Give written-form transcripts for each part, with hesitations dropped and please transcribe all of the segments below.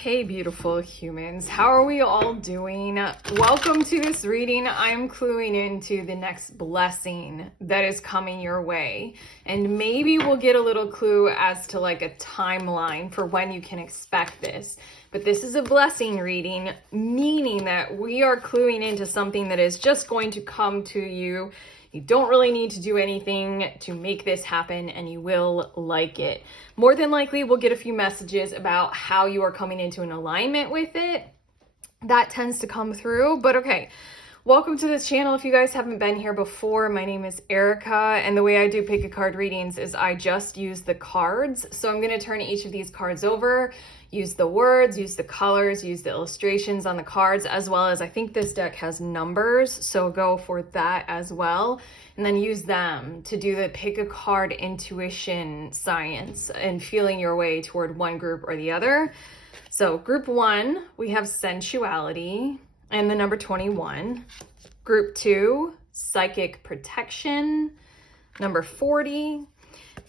Hey beautiful humans, how are we all doing? Welcome to this reading. I'm cluing into the next blessing that is coming your way, and maybe we'll get a little clue as to like a timeline for when you can expect this. But this is a blessing reading, meaning that we are cluing into something that is just going to come to you. You don't really need to do anything to make this happen, and you will like it. More than likely, we'll get a few messages about how you are coming into an alignment with it. That tends to come through, but okay. Welcome to this channel. If you guys haven't been here before, my name is Erica, and the way I do pick a card readings is I just use the cards. So I'm going to turn each of these cards over, use the words, use the colors, use the illustrations on the cards, as well as I think this deck has numbers, so go for that as well. And then use them to do the pick a card intuition science and feeling your way toward one group or the other. So group 1, we have Sensuality and the number 21. Group 2, Psychic Protection, number 40.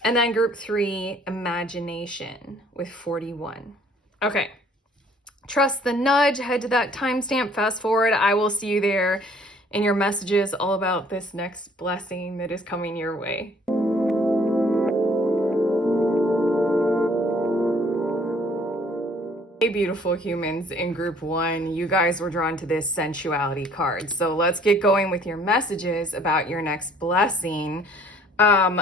And then group 3, Imagination with 41. Okay, trust the nudge, head to that timestamp, fast forward. I will see you there in your messages all about this next blessing that is coming your way. Hey beautiful humans in group 1, you guys were drawn to this Sensuality card. So let's get going with your messages about your next blessing.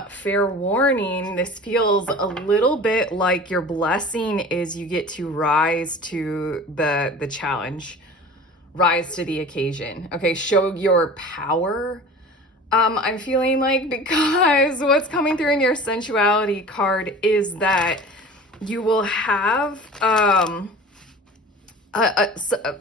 Fair warning, this feels a little bit like your blessing is you get to rise to the challenge, rise to the occasion. Okay, show your power. I'm feeling like, because what's coming through in your Sensuality card is that you will have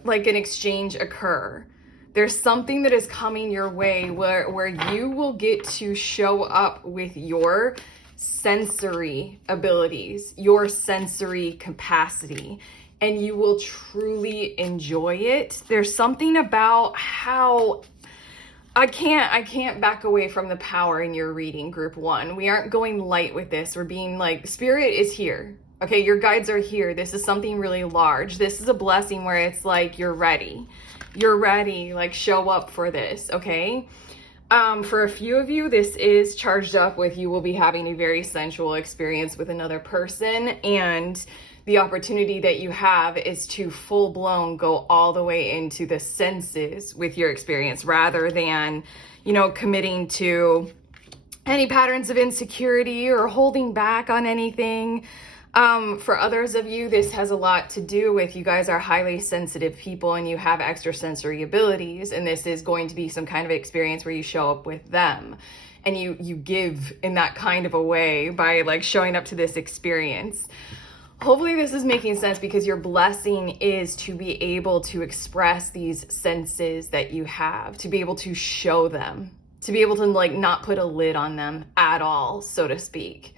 like an exchange occur. There's something that is coming your way where you will get to show up with your sensory abilities, your sensory capacity, and you will truly enjoy it. There's something about how I can't back away from the power in your reading, group 1. We aren't going light with this. We're being like, spirit is here. Okay, your guides are here. This is something really large. This is a blessing where it's like, you're ready. You're ready, like show up for this, okay? For a few of you, this is charged up with you will be having a very sensual experience with another person, and the opportunity that you have is to full-blown go all the way into the senses with your experience rather than, committing to any patterns of insecurity or holding back on anything. For others of you, this has a lot to do with you guys are highly sensitive people and you have extrasensory abilities, and this is going to be some kind of experience where you show up with them and you give in that kind of a way by like showing up to this experience. Hopefully this is making sense, because your blessing is to be able to express these senses that you have, to be able to show them, to be able to like not put a lid on them at all, so to speak.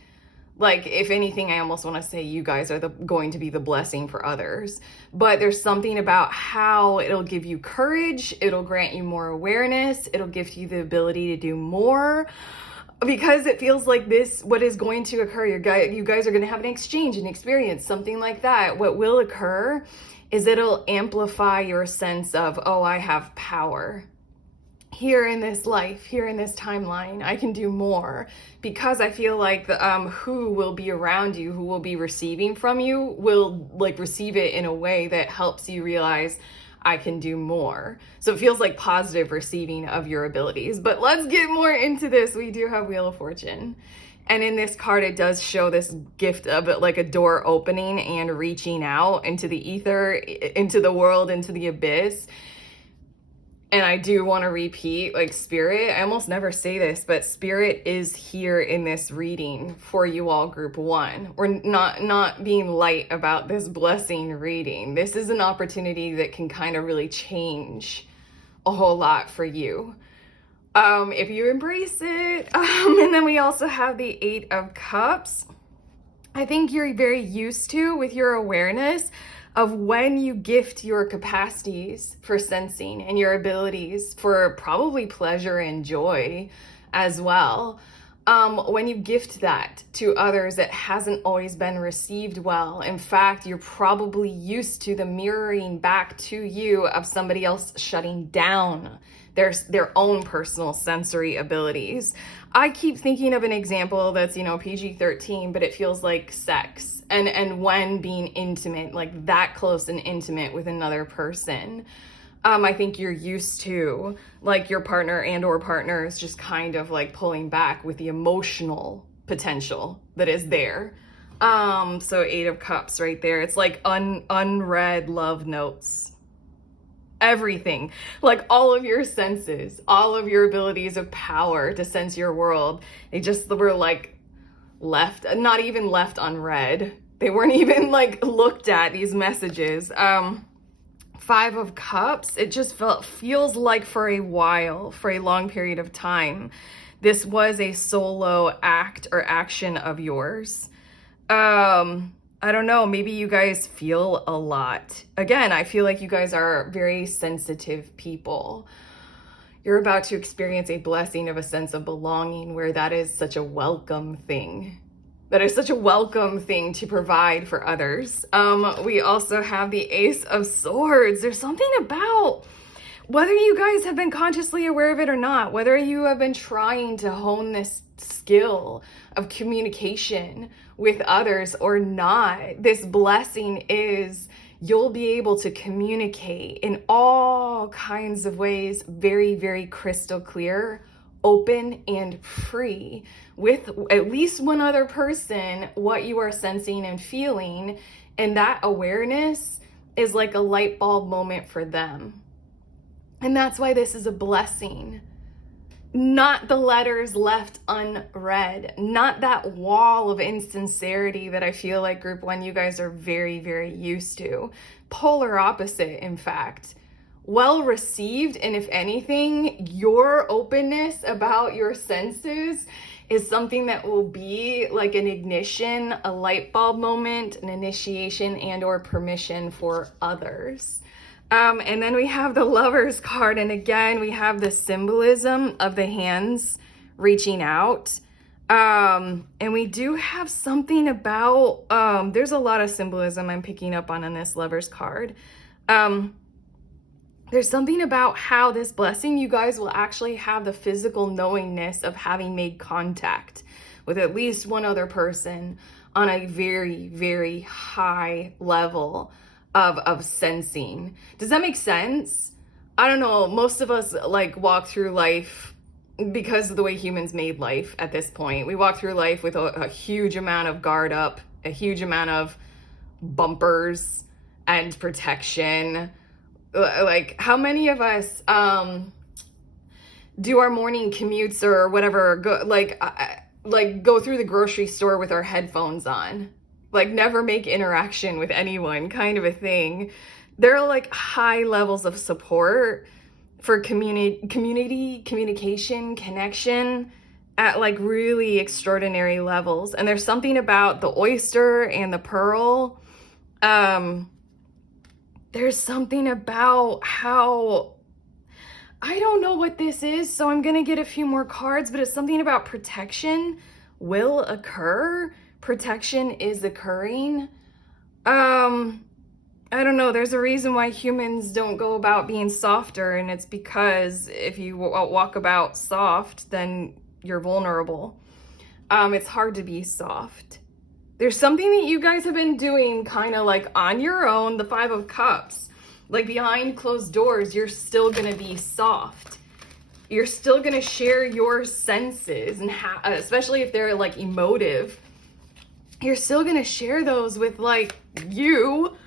Like, if anything, I almost want to say you guys are going to be the blessing for others. But there's something about how it'll give you courage, it'll grant you more awareness, it'll give you the ability to do more. Because it feels like this, what is going to occur, you guys are going to have an exchange, an experience, something like that. What will occur is it'll amplify your sense of, oh, I have power. Here in this life, here in this timeline, I can do more, because I feel like the who will be around you, who will be receiving from you, will like receive it in a way that helps you realize I can do more. So it feels like positive receiving of your abilities. But let's get more into this. We do have Wheel of Fortune. And in this card, it does show this gift of it, like a door opening and reaching out into the ether, into the world, into the abyss. And I do want to repeat, like, spirit, I almost never say this, but spirit is here in this reading for you all, group 1. We're not being light about this blessing reading. This is an opportunity that can kind of really change a whole lot for you, if you embrace it. And then we also have the 8 of Cups. I think you're very used to, with your awareness of when you gift your capacities for sensing and your abilities for probably pleasure and joy as well. When you gift that to others, it hasn't always been received well. In fact, you're probably used to the mirroring back to you of somebody else shutting down their own personal sensory abilities. I keep thinking of an example that's, PG-13, but it feels like sex and when being intimate, like that close and intimate with another person. I think you're used to like your partner and or partners just kind of like pulling back with the emotional potential that is there. So 8 of Cups right there. It's like unread love notes. Everything, like all of your senses, all of your abilities of power to sense your world, they just were like left, not even left unread. They weren't even like looked at, these messages. 5 of Cups, it just feels like for a while, for a long period of time, this was a solo act or action of yours. I don't know, maybe you guys feel a lot. Again, I feel like you guys are very sensitive people. You're about to experience a blessing of a sense of belonging where that is such a welcome thing. That is such a welcome thing to provide for others. We also have the Ace of Swords. There's something about whether you guys have been consciously aware of it or not, whether you have been trying to hone this skill of communication with others or not, this blessing is you'll be able to communicate in all kinds of ways, very, very crystal clear, open and free with at least one other person, what you are sensing and feeling. And that awareness is like a light bulb moment for them. And that's why this is a blessing. Not the letters left unread, not that wall of insincerity that I feel like group 1, you guys are very, very used to. Polar opposite, in fact. Well received, and if anything, your openness about your senses is something that will be like an ignition, a light bulb moment, an initiation and or permission for others. And then we have the Lovers card. And again, we have the symbolism of the hands reaching out. And we do have something about, there's a lot of symbolism I'm picking up on this Lovers card. There's something about how this blessing, you guys will actually have the physical knowingness of having made contact with at least one other person on a very, very high level of sensing. Does that make sense? I don't know. Most of us like walk through life because of the way humans made life at this point. We walk through life with a huge amount of guard up, a huge amount of bumpers and protection. Like how many of us do our morning commutes or whatever, go through the grocery store with our headphones on? Like never make interaction with anyone kind of a thing. There are like high levels of support for community, communication, connection at like really extraordinary levels. And there's something about the oyster and the pearl. There's something about how, I don't know what this is, so I'm gonna get a few more cards, but it's something about protection will occur. Protection is occurring. I don't know. There's a reason why humans don't go about being softer, and it's because if you walk about soft, then you're vulnerable. It's hard to be soft. There's something that you guys have been doing kind of like on your own, the 5 of Cups. Like behind closed doors, you're still gonna be soft. You're still gonna share your senses, and especially if they're like emotive, you're still gonna share those with like you,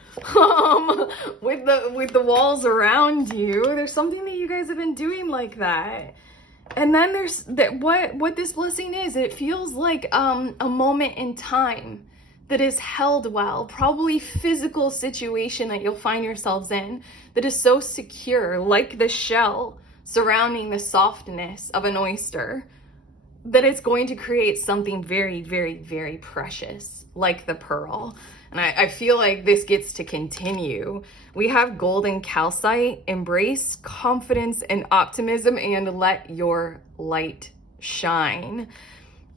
with the walls around you. There's something that you guys have been doing like that. And then there's that what this blessing is. It feels like a moment in time that is held well, probably physical situation that you'll find yourselves in that is so secure, like the shell surrounding the softness of an oyster, that it's going to create something very, very, very precious, like the pearl. And I feel like this gets to continue. We have golden calcite, embrace confidence and optimism, and let your light shine.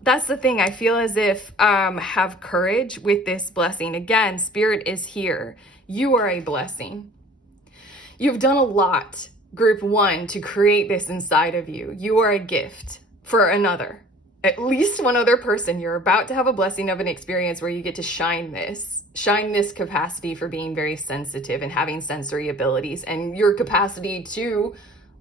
That's the thing. I feel as if have courage with this blessing. Again, Spirit is here. You are a blessing. You've done a lot, group one, to create this inside of you. You are a gift for another. At least one other person. You're about to have a blessing of an experience where you get to shine this capacity for being very sensitive and having sensory abilities, and your capacity to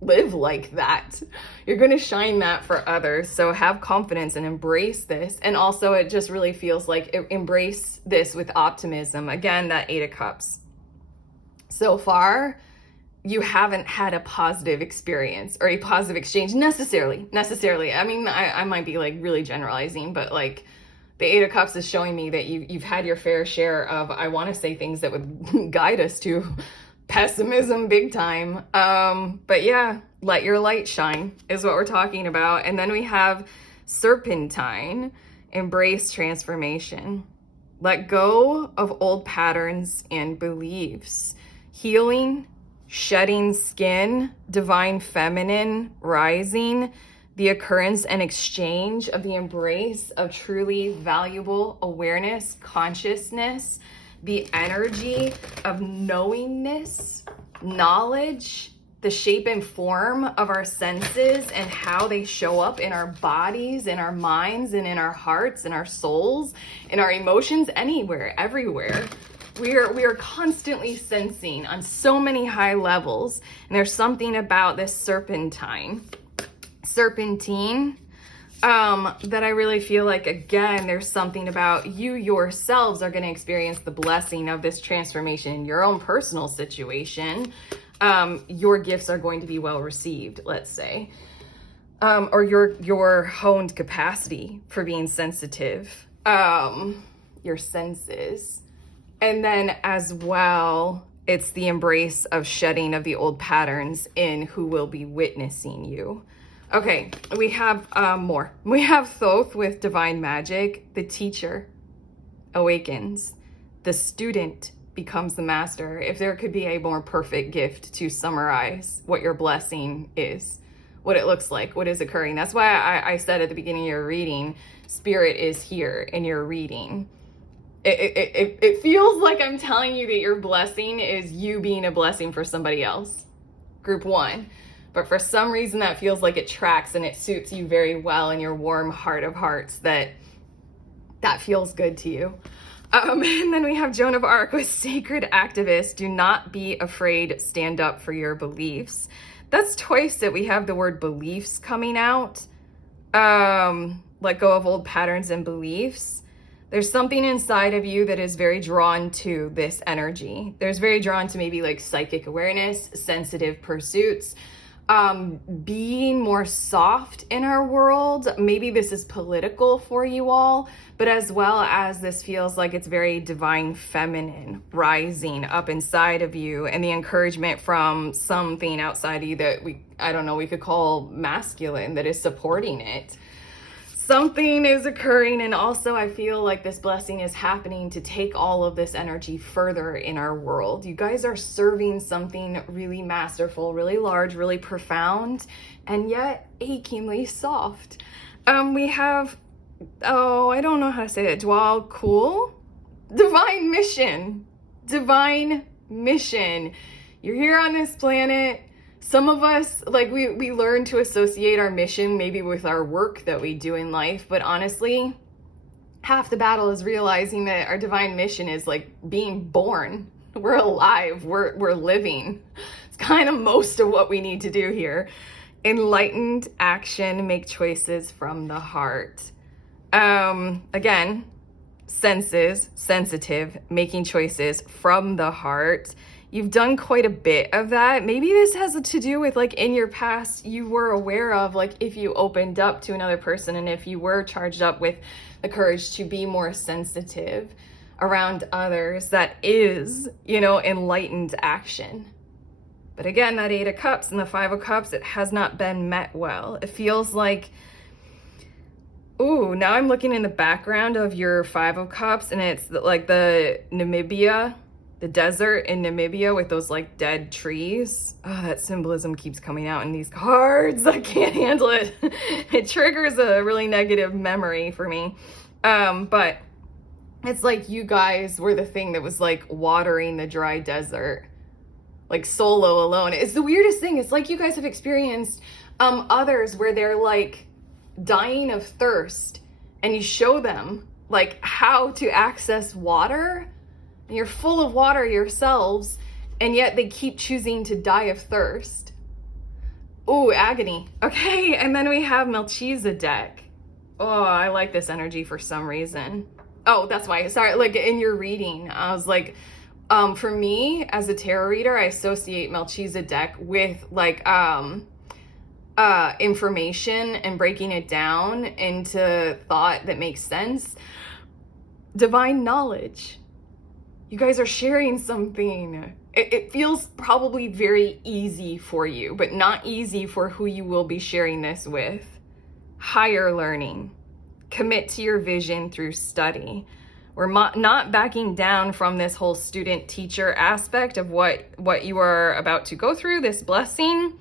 live like that. You're going to shine that for others. So have confidence and embrace this. And also, it just really feels like embrace this with optimism. Again, that 8 of Cups. So far, you haven't had a positive experience or a positive exchange necessarily. I mean, I might be like really generalizing, but like the 8 of Cups is showing me that you've had your fair share of, I want to say, things that would guide us to pessimism big time. But yeah, let your light shine is what we're talking about. And then we have Serpentine, embrace transformation. Let go of old patterns and beliefs. Healing, shedding skin, divine feminine rising, the occurrence and exchange of the embrace of truly valuable awareness, consciousness, the energy of knowingness, knowledge, the shape and form of our senses and how they show up in our bodies, in our minds, and in our hearts, in our souls, in our emotions, anywhere, everywhere. We are constantly sensing on so many high levels. And there's something about this serpentine, that I really feel like, again, there's something about you yourselves are going to experience the blessing of this transformation in your own personal situation. Your gifts are going to be well received, let's say, or your honed capacity for being sensitive, your senses. And then as well, it's the embrace of shedding of the old patterns in who will be witnessing you. Okay, we have more. We have Thoth with divine magic. The teacher awakens. The student becomes the master. If there could be a more perfect gift to summarize what your blessing is, what it looks like, what is occurring. That's why I said at the beginning of your reading, Spirit is here in your reading. It feels like I'm telling you that your blessing is you being a blessing for somebody else, group one. But for some reason that feels like it tracks and it suits you very well in your warm heart of hearts, that feels good to you. And then we have Joan of Arc with sacred activist. Do not be afraid, stand up for your beliefs. That's twice that we have the word beliefs coming out. Let go of old patterns and beliefs. There's something inside of you that is very drawn to this energy. There's very drawn to maybe like psychic awareness, sensitive pursuits, being more soft in our world. Maybe this is political for you all, but as well as this feels like it's very divine feminine rising up inside of you, and the encouragement from something outside of you that we could call masculine, that is supporting it. Something is occurring, and also I feel like this blessing is happening to take all of this energy further in our world. You guys are serving something really masterful, really large, really profound, and yet achingly soft. We have, I don't know how to say it, Dwal Cool? Divine mission. You're here on this planet. Some of us, like, we learn to associate our mission maybe with our work that we do in life, but honestly, half the battle is realizing that our divine mission is like being born. We're alive, we're living. It's kind of most of what we need to do here. Enlightened action, make choices from the heart. Again, senses, sensitive, making choices from the heart. You've done quite a bit of that. Maybe this has to do with, like, in your past, you were aware of, like, if you opened up to another person and if you were charged up with the courage to be more sensitive around others, that is, enlightened action. But again, that 8 of Cups and the 5 of Cups, it has not been met well. It feels like, ooh, now I'm looking in the background of your 5 of Cups, and it's like the Namibia the desert in Namibia with those like dead trees. Oh, that symbolism keeps coming out in these cards. I can't handle it. It triggers a really negative memory for me. But it's like you guys were the thing that was like watering the dry desert, like solo alone. It's the weirdest thing. It's like you guys have experienced others where they're like dying of thirst, and you show them like how to access water, and you're full of water yourselves, and yet they keep choosing to die of thirst. Ooh, agony. Okay, and then we have Melchizedek. Oh, I like this energy for some reason. Oh, that's why. Sorry, like in your reading, I was like, for me as a tarot reader, I associate Melchizedek with like information and breaking it down into thought that makes sense. Divine knowledge. You guys are sharing something. It feels probably very easy for you, but not easy for who you will be sharing this with. Higher learning. Commit to your vision through study. We're not backing down from this whole student-teacher aspect of what you are about to go through, this blessing.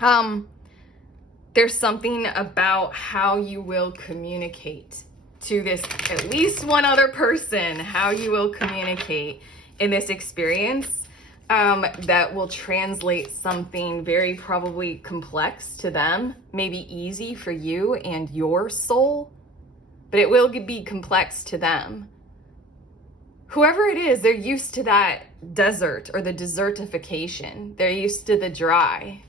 There's something about how you will communicate to this, at least one other person, how you will communicate in this experience that will translate something very probably complex to them, maybe easy for you and your soul, but it will be complex to them. Whoever it is, they're used to that desert or the desertification. They're used to the dry.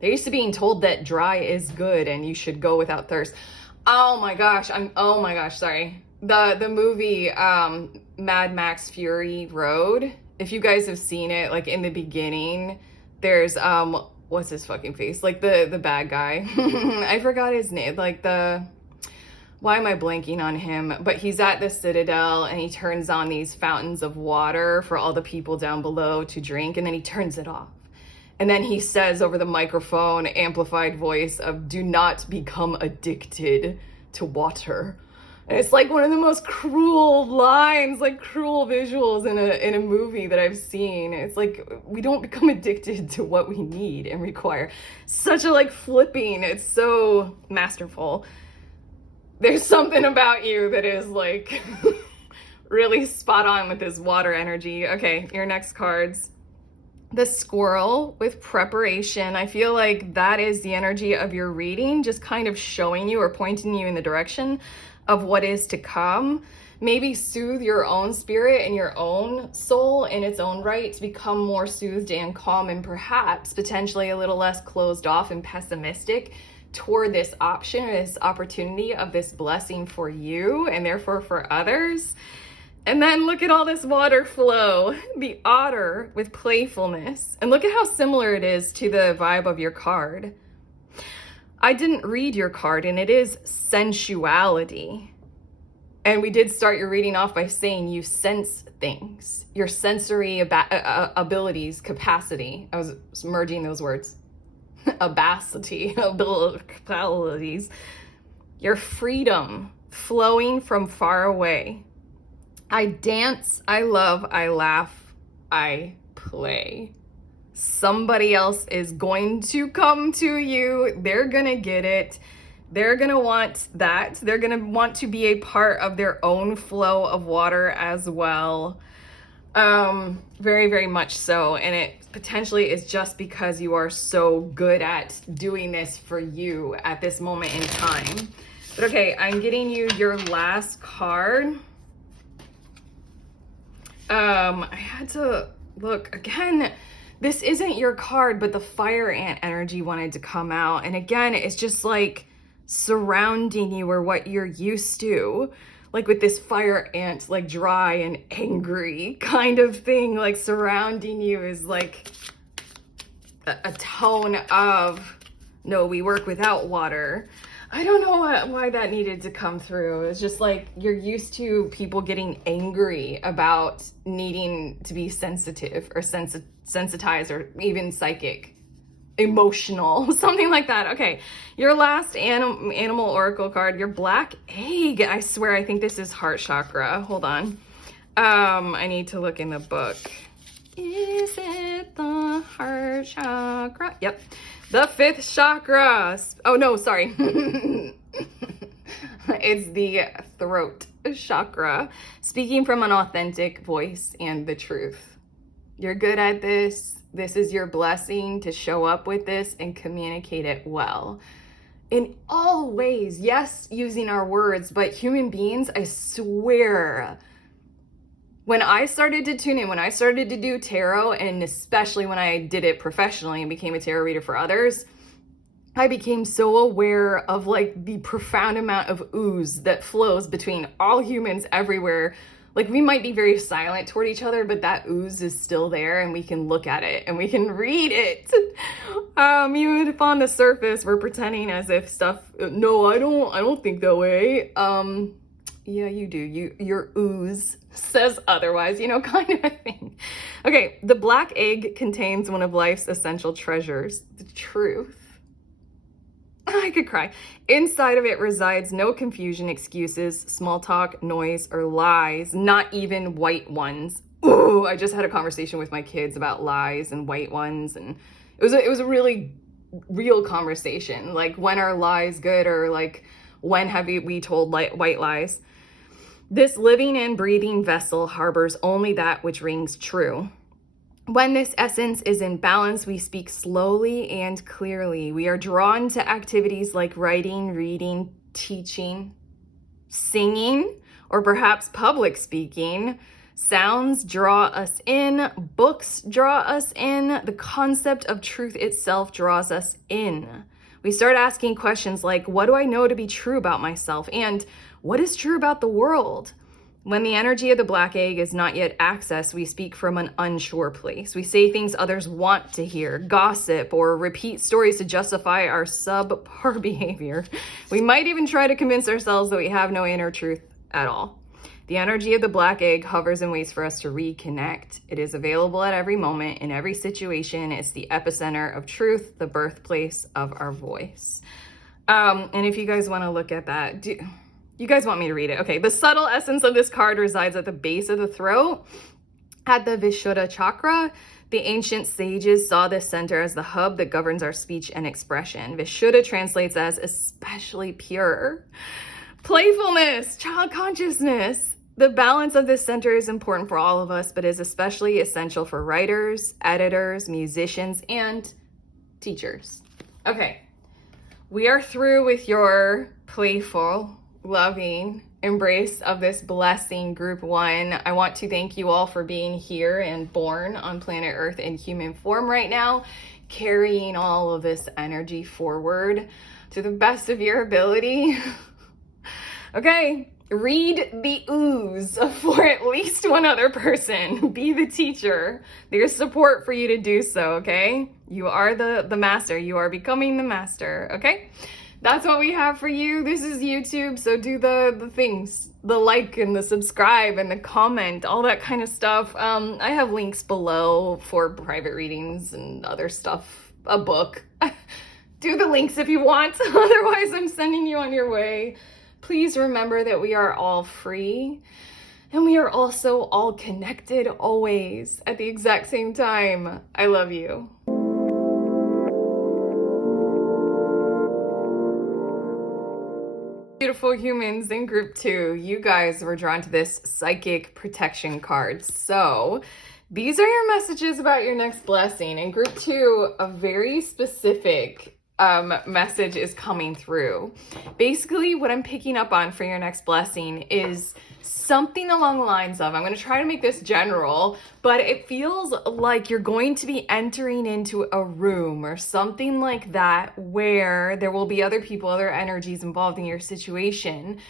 They're used to being told that dry is good and you should go without thirst. Oh my gosh, sorry. The movie Mad Max Fury Road, if you guys have seen it, like in the beginning, there's what's his fucking face? Like the bad guy. I forgot his name. Like why am I blanking on him? But he's at the Citadel and he turns on these fountains of water for all the people down below to drink, and then he turns it off. And then he says over the microphone, amplified voice of, "Do not become addicted to water." And it's like one of the most cruel lines, like cruel visuals in a movie that I've seen. It's like, we don't become addicted to what we need and require. Such a like flipping, it's so masterful. There's something about you that is like really spot on with this water energy. Okay, your next cards. The squirrel with preparation. I feel like that is the energy of your reading, just kind of showing you or pointing you in the direction of what is to come. Maybe soothe your own spirit and your own soul in its own right to become more soothed and calm, and perhaps potentially a little less closed off and pessimistic toward this option or this opportunity of this blessing for you and therefore for others. And then look at all this water flow, the otter with playfulness. And look at how similar it is to the vibe of your card. I didn't read your card, and it is sensuality. And we did start your reading off by saying you sense things, your sensory abilities, capacity. I was merging those words. Abilities. Your freedom flowing from far away. I dance, I love, I laugh, I play. Somebody else is going to come to you. They're gonna get it. They're gonna want that. They're gonna want to be a part of their own flow of water as well. Very, very much so. And it potentially is just because you are so good at doing this for you at this moment in time. But okay, I'm getting you your last card. I had to look again. This isn't your card, but the fire ant energy wanted to come out. And again, it's just like surrounding you or what you're used to. Like with this fire ant, like dry and angry kind of thing, like surrounding you is like a tone of, no, we work without water. I don't know why that needed to come through. It's just like you're used to people getting angry about needing to be sensitive or sensitized or even psychic, emotional, something like that. Okay, your last animal oracle card, your black egg. I swear, I think this is heart chakra. Hold on. I need to look in the book. Is it the heart chakra? Yep. The fifth chakra. Oh, no, sorry. It's the throat chakra. Speaking from an authentic voice and the truth. You're good at this. This is your blessing to show up with this and communicate it well. In all ways, yes, using our words, but human beings, I swear, when I started to tune in, when I started to do tarot, and especially when I did it professionally and became a tarot reader for others, I became so aware of like the profound amount of ooze that flows between all humans everywhere. Like, we might be very silent toward each other, but that ooze is still there, and we can look at it and we can read it. Even if on the surface we're pretending as if stuff, no, I don't think that way. Yeah, you do. Your ooze says otherwise, kind of a thing. Okay, the black egg contains one of life's essential treasures, the truth. I could cry. Inside of it resides no confusion, excuses, small talk, noise, or lies, not even white ones. Ooh, I just had a conversation with my kids about lies and white ones, and it was a really real conversation. Like, when are lies good, or like, when have we told white lies? This living and breathing vessel harbors only that which rings true. When this essence is in balance, we speak slowly and clearly. We are drawn to activities like writing, reading, teaching, singing, or perhaps public speaking. Sounds draw us in, books draw us in, the concept of truth itself draws us in. We start asking questions like, what do I know to be true about myself? And what is true about the world? When the energy of the black egg is not yet accessed, we speak from an unsure place. We say things others want to hear, gossip, or repeat stories to justify our subpar behavior. We might even try to convince ourselves that we have no inner truth at all. The energy of the black egg hovers and waits for us to reconnect. It is available at every moment, in every situation. It's the epicenter of truth, the birthplace of our voice. And if you guys want to look at that, you guys want me to read it? Okay, the subtle essence of this card resides at the base of the throat, at the Vishuddha chakra. The ancient sages saw this center as the hub that governs our speech and expression. Vishuddha translates as especially pure. Playfulness, child consciousness. The balance of this center is important for all of us, but is especially essential for writers, editors, musicians, and teachers. Okay, we are through with your playful, loving embrace of this blessing, group 1. I want to thank you all for being here and born on planet Earth in human form right now, carrying all of this energy forward to the best of your ability. Okay, read the ooze for at least one other person. Be the teacher. There's support for you to do so, okay? You are the master. You are becoming the master, okay? That's what we have for you. This is YouTube, so do the things, the like and the subscribe and the comment, all that kind of stuff. I have links below for private readings and other stuff, a book. Do the links if you want, otherwise I'm sending you on your way. Please remember that we are all free, and we are also all connected always at the exact same time. I love you. Beautiful humans in group 2, you guys were drawn to this psychic protection card. So these are your messages about your next blessing. In group 2, a very specific message is coming through. Basically, what I'm picking up on for your next blessing is something along the lines of, I'm going to try to make this general, but it feels like you're going to be entering into a room or something like that where there will be other people, other energies involved in your situation.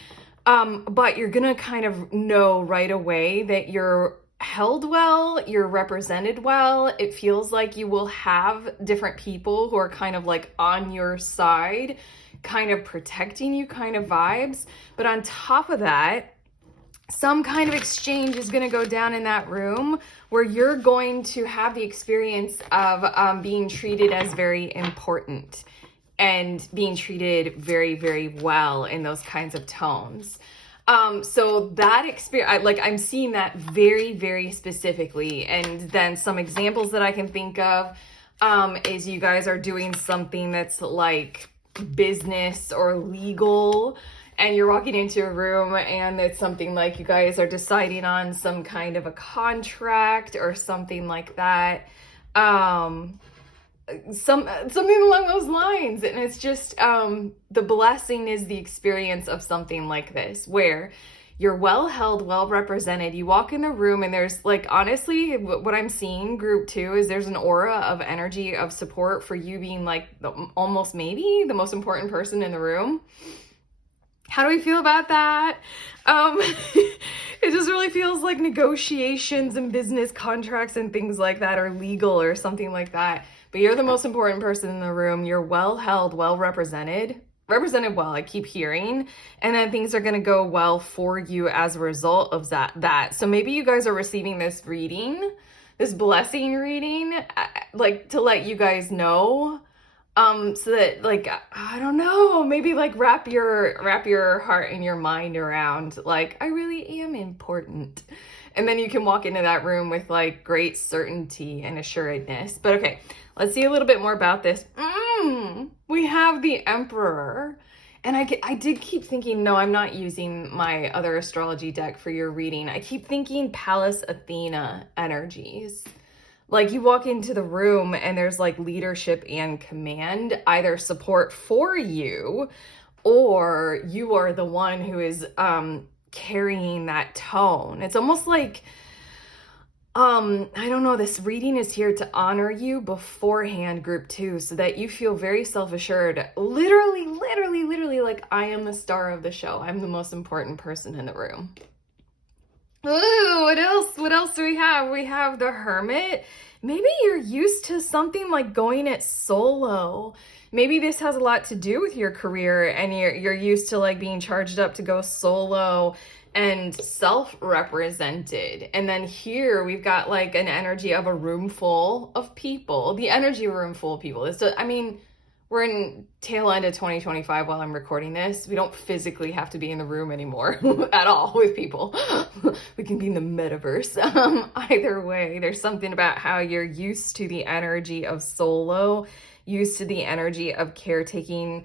But you're going to kind of know right away that you're held well, you're represented well. It feels like you will have different people who are kind of like on your side, kind of protecting you, kind of vibes. But on top of that, some kind of exchange is going to go down in that room where you're going to have the experience of being treated as very important and being treated very, very well in those kinds of tones. So that experience, like I'm seeing that very, very specifically. And then some examples that I can think of is you guys are doing something that's like business or legal, and you're walking into a room and it's something like you guys are deciding on some kind of a contract or something like that. Something along those lines. And it's just the blessing is the experience of something like this where you're well held, well represented. You walk in the room and there's like, honestly, what I'm seeing group 2 is there's an aura of energy of support for you being like almost maybe the most important person in the room. How do we feel about that? It just really feels like negotiations and business contracts and things like that are legal or something like that. But you're the most important person in the room. You're well held, well represented well, I keep hearing. And then things are going to go well for you as a result of that. So maybe you guys are receiving this reading, this blessing reading, like to let you guys know. So that like, I don't know, maybe like wrap your heart and your mind around like, I really am important. And then you can walk into that room with like great certainty and assuredness. But okay, let's see a little bit more about this. We have the Emperor. And I did keep thinking, no, I'm not using my other astrology deck for your reading. I keep thinking Pallas Athena energies. Like you walk into the room and there's like leadership and command, either support for you or you are the one who is carrying that tone. It's almost like, I don't know, this reading is here to honor you beforehand, group 2, so that you feel very self-assured. Literally, like I am the star of the show. I'm the most important person in the room. Ooh, what else? What else do we have? We have the Hermit. Maybe you're used to something like going it solo. Maybe this has a lot to do with your career and you're used to like being charged up to go solo and self-represented. And then here we've got like an energy of a room full of people. The energy of a room full of people. We're in tail end of 2025 while I'm recording this. We don't physically have to be in the room anymore at all with people. We can be in the metaverse. Either way, there's something about how you're used to the energy of solo, used to the energy of caretaking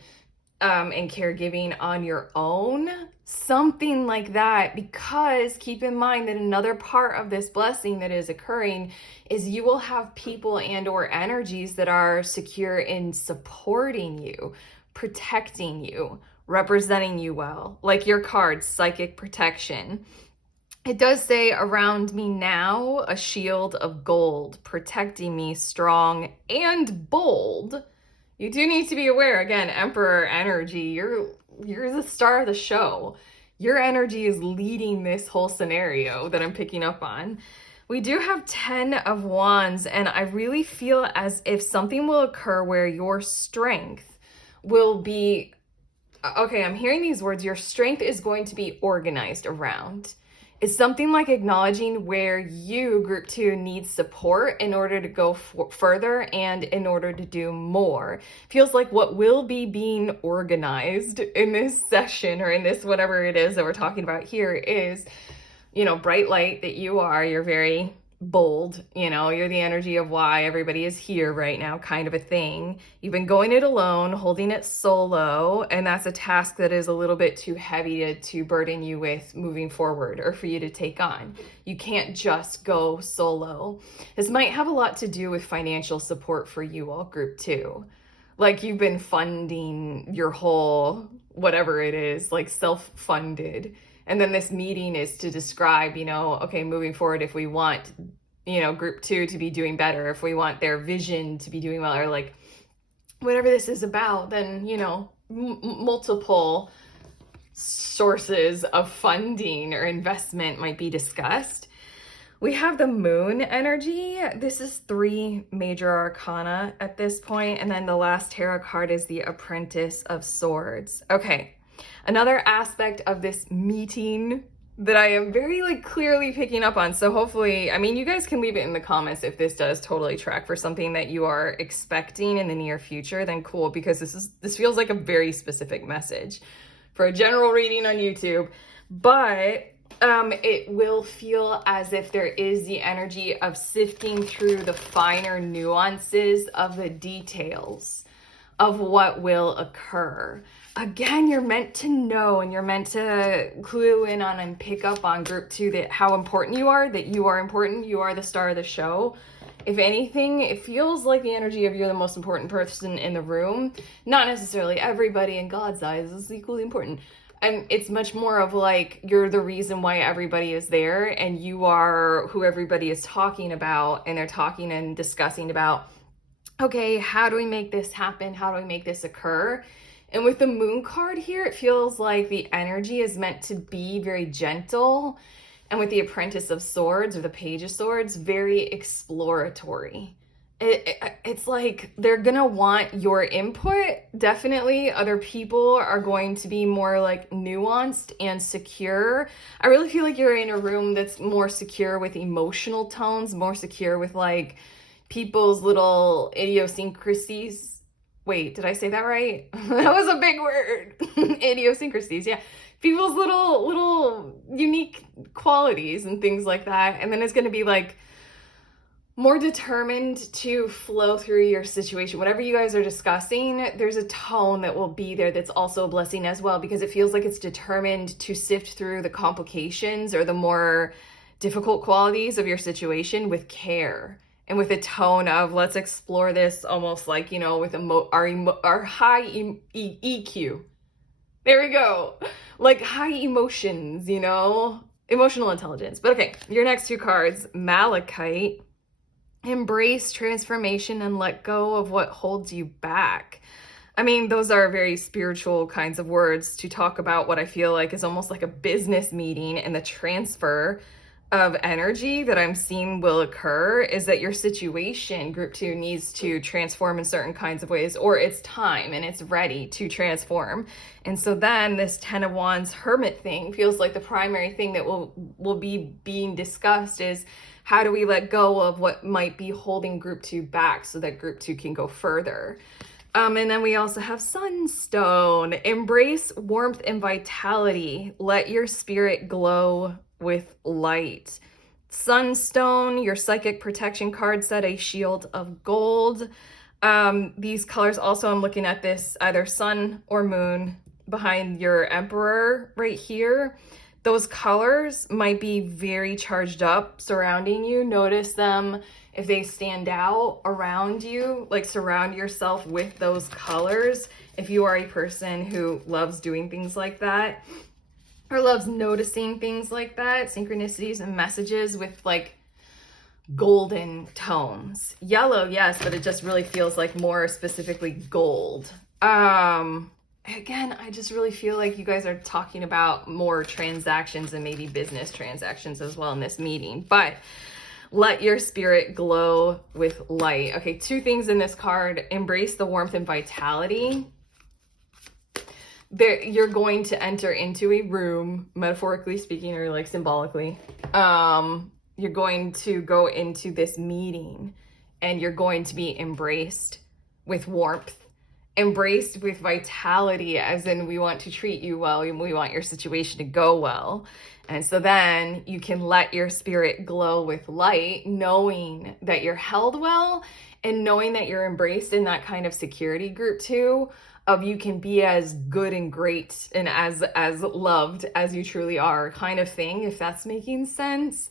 and caregiving on your own. Something like that, because keep in mind that another part of this blessing that is occurring is you will have people and or energies that are secure in supporting you, protecting you, representing you well. Like your card, psychic protection. It does say around me now, a shield of gold, protecting me strong and bold. You do need to be aware, again, Emperor energy, you're the star of the show. Your energy is leading this whole scenario that I'm picking up on. We do have 10 of Wands, and I really feel as if something will occur where your strength will be, okay, I'm hearing these words, your strength is going to be organized around. It's something like acknowledging where you, group 2, needs support in order to go further and in order to do more. Feels like what will be being organized in this session or in this whatever it is that we're talking about here is, bright light that you are. You're very bold, you're the energy of why everybody is here right now, kind of a thing. You've been going it alone, holding it solo, and that's a task that is a little bit too heavy to burden you with moving forward or for you to take on. You can't just go solo. This might have a lot to do with financial support for you all, group 2. Like you've been funding your whole, whatever it is, like self-funded. And then this meeting is to describe, okay, moving forward, if we want, group 2 to be doing better, if we want their vision to be doing well, or like whatever this is about, then, multiple sources of funding or investment might be discussed. We have the Moon energy. This is 3 major arcana at this point. And then the last tarot card is the Apprentice of Swords. Okay. Another aspect of this meeting that I am very clearly picking up on. So hopefully, you guys can leave it in the comments if this does totally track for something that you are expecting in the near future, then cool, because this feels like a very specific message for a general reading on YouTube. but it will feel as if there is the energy of sifting through the finer nuances of the details of what will occur. Again, you're meant to know, and you're meant to clue in on and pick up on group 2 that how important you are, that you are important, you are the star of the show. If anything, it feels like the energy of you're the most important person in the room. Not necessarily everybody in God's eyes is equally important. And it's much more of like you're the reason why everybody is there, and you are who everybody is talking about, and they're talking and discussing about, okay, how do we make this happen? How do we make this occur? And with the moon card here, it feels like the energy is meant to be very gentle. And with the Apprentice of Swords or the Page of Swords, very exploratory. It's like they're gonna want your input. Definitely other people are going to be more like nuanced and secure. I really feel like you're in a room that's more secure with emotional tones, more secure with like people's little idiosyncrasies. Wait, did I say that right? That was a big word. Idiosyncrasies, yeah. People's little unique qualities and things like that. And then it's going to be like more determined to flow through your situation. Whatever you guys are discussing, there's a tone that will be there that's also a blessing as well, because it feels like it's determined to sift through the complications or the more difficult qualities of your situation with care. And with a tone of let's explore this almost like, you know, with our high EQ. There we go. Like high emotions, you know, emotional intelligence. But okay, your next 2 cards, Malachite. Embrace transformation and let go of what holds you back. I mean, those are very spiritual kinds of words to talk about what I feel like is almost like a business meeting, and the transfer of energy that I'm seeing will occur is that your situation, group 2, needs to transform in certain kinds of ways, or it's time and it's ready to transform. And so then this 10 of Wands hermit thing feels like the primary thing that will be being discussed is how do we let go of what might be holding group 2 back so that group 2 can go further. And then we also have Sunstone. Embrace warmth and vitality. Let your spirit glow with light. Sunstone, your psychic protection card set, a shield of gold. These colors also, I'm looking at this either sun or moon behind your emperor right here. Those colors might be very charged up surrounding you. Notice them if they stand out around you, like surround yourself with those colors. If you are a person who loves doing things like that, or loves noticing things like that, synchronicities and messages with like golden tones. Yellow, yes, but it just really feels like more specifically gold. Again, I just really feel like you guys are talking about more transactions and maybe business transactions as well in this meeting, but let your spirit glow with light. Okay, 2 things in this card. Embrace the warmth and vitality. You're going to enter into a room, metaphorically speaking, or like symbolically. You're going to go into this meeting and you're going to be embraced with warmth, embraced with vitality, as in we want to treat you well and we want your situation to go well. And so then you can let your spirit glow with light, knowing that you're held well and knowing that you're embraced in that kind of security, group 2, of you can be as good and great and as loved as you truly are kind of thing, if that's making sense.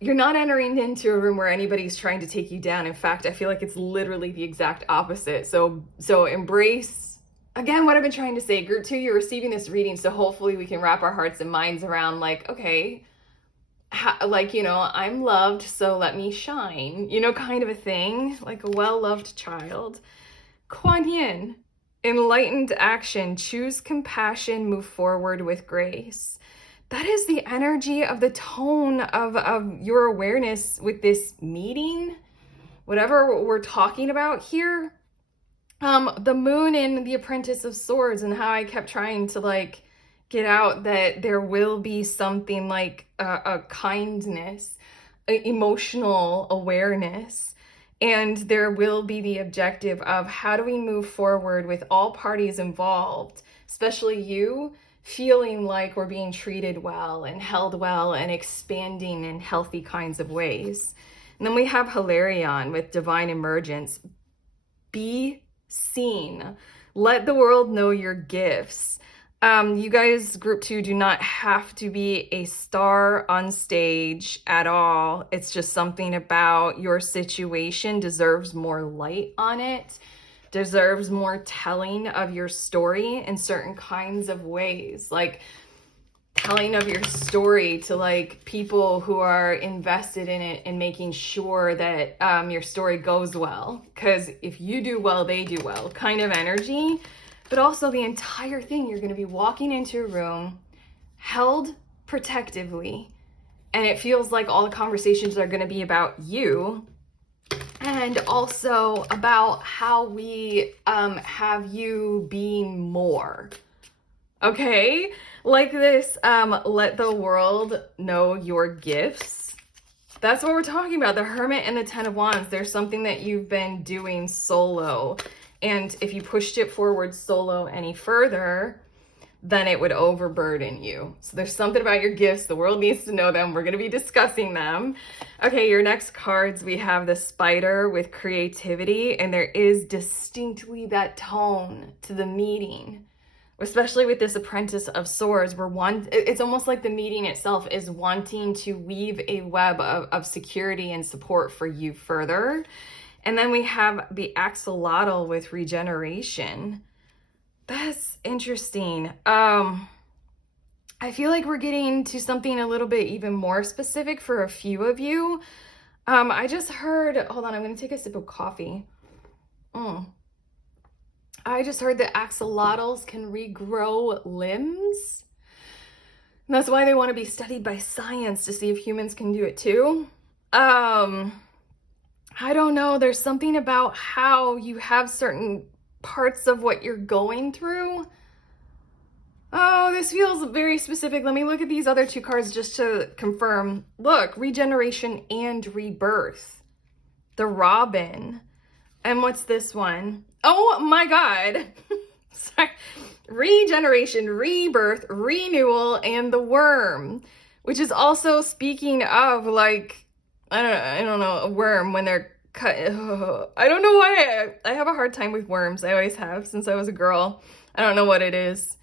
You're not entering into a room where anybody's trying to take you down. In fact, I feel like it's literally the exact opposite. So embrace, again, what I've been trying to say. Group 2, you're receiving this reading, so hopefully we can wrap our hearts and minds around like, okay, like, you know, I'm loved, so let me shine, you know, kind of a thing, like a well-loved child. Kuan Yin, enlightened action, choose compassion, move forward with grace. That is the energy of the tone of your awareness with this meeting, whatever we're talking about here. The moon in the Apprentice of Swords, and how I kept trying to like get out that there will be something like a kindness, emotional awareness, and there will be the objective of how do we move forward with all parties involved, especially you, feeling like we're being treated well and held well and expanding in healthy kinds of ways. And then we have Hilarion with divine emergence. Be seen. Let the world know your gifts. You guys, group 2, do not have to be a star on stage at all. It's just something about your situation deserves more light on it, deserves more telling of your story in certain kinds of ways. Like telling of your story to like people who are invested in it and making sure that your story goes well. Because if you do well, they do well kind of energy. But also the entire thing, you're going to be walking into a room held protectively. And it feels like all the conversations are going to be about you. And also about how we have you being more. Okay? Like this, let the world know your gifts. That's what we're talking about. The Hermit and the Ten of Wands. There's something that you've been doing solo. And if you pushed it forward solo any further, then it would overburden you. So there's something about your gifts. The world needs to know them. We're going to be discussing them. Okay, your next cards, we have the Spider with creativity. And there is distinctly that tone to the meeting. Especially with this Apprentice of Swords, it's almost like the meeting itself is wanting to weave a web of security and support for you further. And then we have the Axolotl with regeneration. That's interesting. I feel like we're getting to something a little bit even more specific for a few of you. I just heard, hold on, I'm going to take a sip of coffee. I just heard that axolotls can regrow limbs. And that's why they want to be studied by science to see if humans can do it too. I don't know. There's something about how you have certain parts of what you're going through. Oh, this feels very specific. Let me look at these other 2 cards just to confirm. Look, regeneration and rebirth. The Robin. And what's this one? Oh my God. Sorry. Regeneration, rebirth, renewal, and the Worm. Which is also speaking of like, I don't know, a worm when they're cut. I don't know why I have a hard time with worms. I always have since I was a girl. I don't know what it is.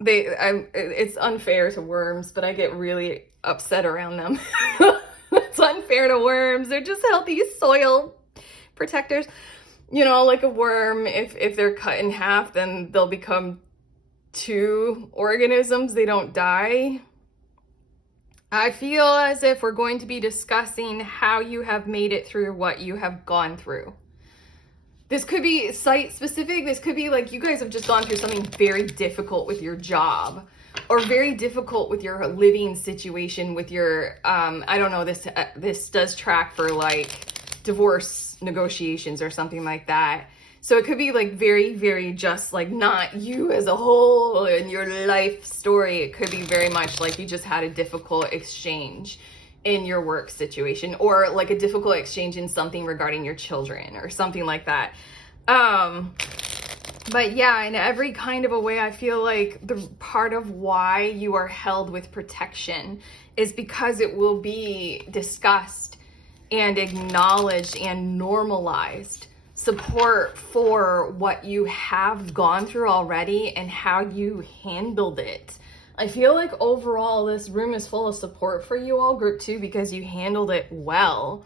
It's unfair to worms, but I get really upset around them. It's unfair to worms. They're just healthy soil protectors. You know, like a worm, if they're cut in half, then they'll become 2 organisms. They don't die. I feel as if we're going to be discussing how you have made it through what you have gone through. This could be site specific. This could be like you guys have just gone through something very difficult with your job or very difficult with your living situation with your, I don't know, this does track for like divorce negotiations or something like that. So it could be like very, very just like not you as a whole and your life story. It could be very much like you just had a difficult exchange in your work situation or like a difficult exchange in something regarding your children or something like that. But yeah, in every kind of a way, I feel like the part of why you are held with protection is because it will be discussed and acknowledged and normalized. Support for what you have gone through already and how you handled it. I feel like overall this room is full of support for you all, group 2, because you handled it well.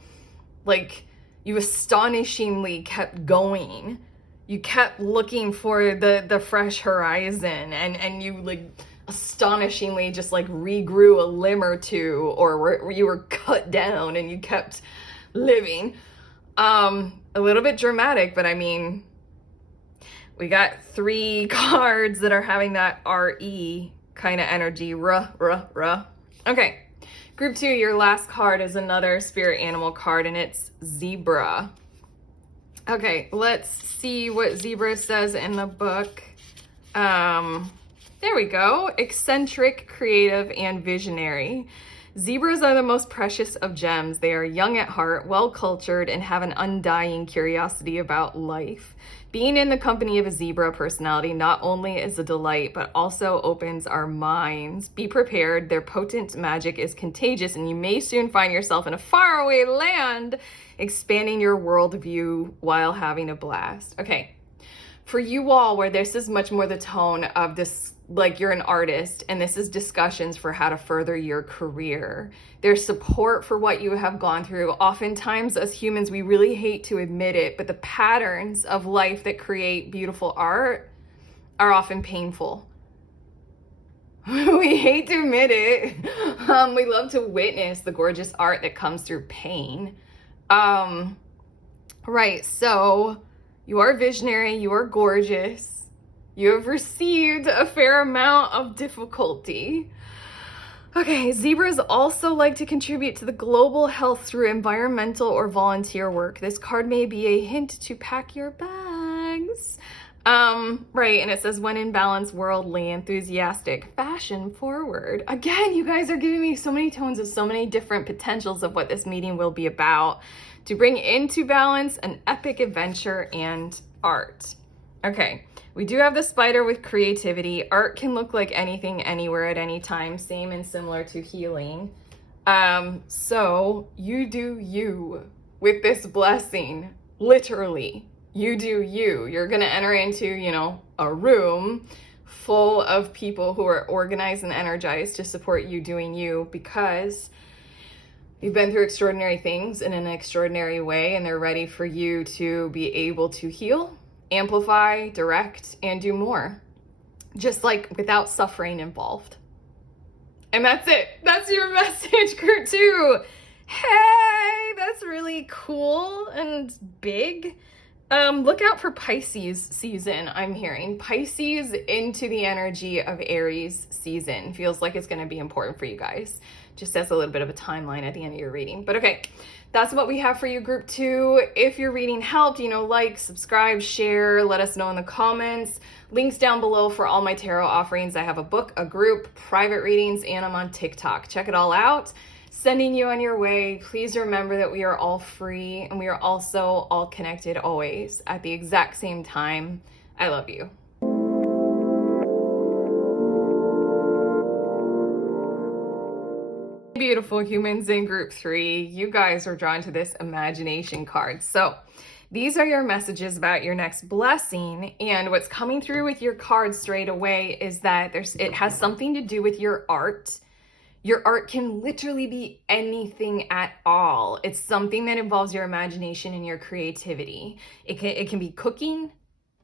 Like you astonishingly kept going. You kept looking for the fresh horizon and you like astonishingly just like regrew a limb or 2 or you were cut down and you kept living. A little bit dramatic, but I mean, we got 3 cards that are having that RE kind of energy. Okay, group 2, your last card is another spirit animal card and it's zebra. Okay, let's see what zebra says in the book. There we go. Eccentric, creative, and visionary. Zebras are the most precious of gems. They are young at heart, well-cultured, and have an undying curiosity about life. Being in the company of a zebra personality not only is a delight, but also opens our minds. Be prepared. Their potent magic is contagious, and you may soon find yourself in a faraway land, expanding your worldview while having a blast. Okay, for you all, where this is much more the tone of this, like you're an artist and this is discussions for how to further your career. There's support for what you have gone through. Oftentimes as humans, we really hate to admit it, but the patterns of life that create beautiful art are often painful. We hate to admit it. We love to witness the gorgeous art that comes through pain. Right, so you are visionary, you are gorgeous. You have received a fair amount of difficulty. Okay, zebras also like to contribute to the global health through environmental or volunteer work. This card may be a hint to pack your bags. Right, and it says, when in balance, worldly, enthusiastic, fashion forward. Again, you guys are giving me so many tones of so many different potentials of what this meeting will be about. To bring into balance an epic adventure and art. Okay. We do have the spider with creativity. Art can look like anything, anywhere, at any time. Same and similar to healing. So you do you with this blessing. Literally, you do you. You're going to enter into, you know, a room full of people who are organized and energized to support you doing you, because you've been through extraordinary things in an extraordinary way, and they're ready for you to be able to heal, amplify, direct, and do more, just like without suffering involved. And that's it. That's your message, group 2. Hey, that's really cool and big. Look out for Pisces season, I'm hearing. Pisces into the energy of Aries season. Feels like it's going to be important for you guys. Just as a little bit of a timeline at the end of your reading. But okay, that's what we have for you, group 2. If your reading helped, you know, like, subscribe, share, let us know in the comments. Links down below for all my tarot offerings. I have a book, a group, private readings, and I'm on TikTok. Check it all out. Sending you on your way. Please remember that we are all free, and we are also all connected always at the exact same time. I love you. Beautiful humans in group 3, you guys are drawn to this imagination card. So these are your messages about your next blessing, and what's coming through with your card straight away is that it has something to do with your art. Your art can literally be anything at all. It's something that involves your imagination and your creativity. It can be cooking,